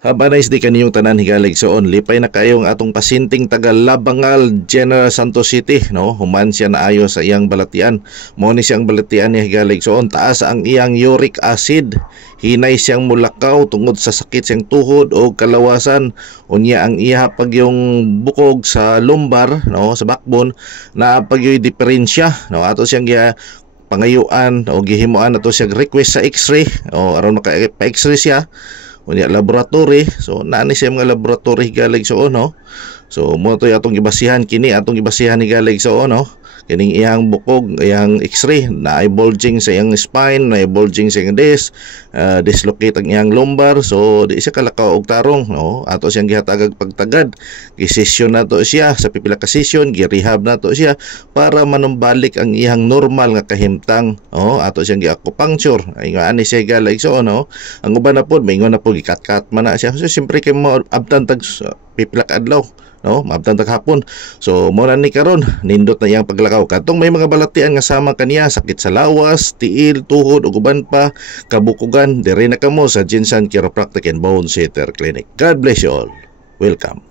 Habanay di kaniyong tanan higalig soon, lipay na kayong atong pasinting taga Labangal, General Santos City, no? Human siya naayo sa iyang balatian. Mo ni siyang balatian ni higalig soon, taas ang iyang uric acid. Hinay siyang mulakaw tungod sa sakit siyang tuhod o kalawasan. Unya ang iya pag yung bukog sa lumbar, no, sa backbone na pag yung diferensya, no, ato siyang pangayuan o gihimuan ato siya request sa x-ray o aron maka-x-ray siya. Unya laboratory, so naani siya mga laboratory galing sa no. So mo to atong gibasihan kini atong gibasihan ni galing sa no. Kining iyang bukog, iyang x-ray na bulging sa iyang spine, na bulging sa iyang disc, dislocate ang iyang lumbar. So di siya kalakaw og tarong, no. Ato siyang gihatagag pagtagad. Gisesyon nato siya sa pipila ka session, gi-rehab nato siya para manumbalik ang iyang normal nga kahimtang. Oh, ato siyang gi-acupuncture. Ay nga ani siya galing so no. Ang uban na pod maingon na po gikat-kat man na siya. So siyempre kay mo abtan tag pipila ka adlaw, no, maabtan tag hapon. So mo na ni karon nindot na iyang paglakaw. Katong may mga balatian nga sama kaniya, sakit sa lawas, tiil, tuhod ug uban pa, kabukugan, dire na kamo sa Jinsan Chiropractic and Bone Center Clinic. God bless you all. Welcome.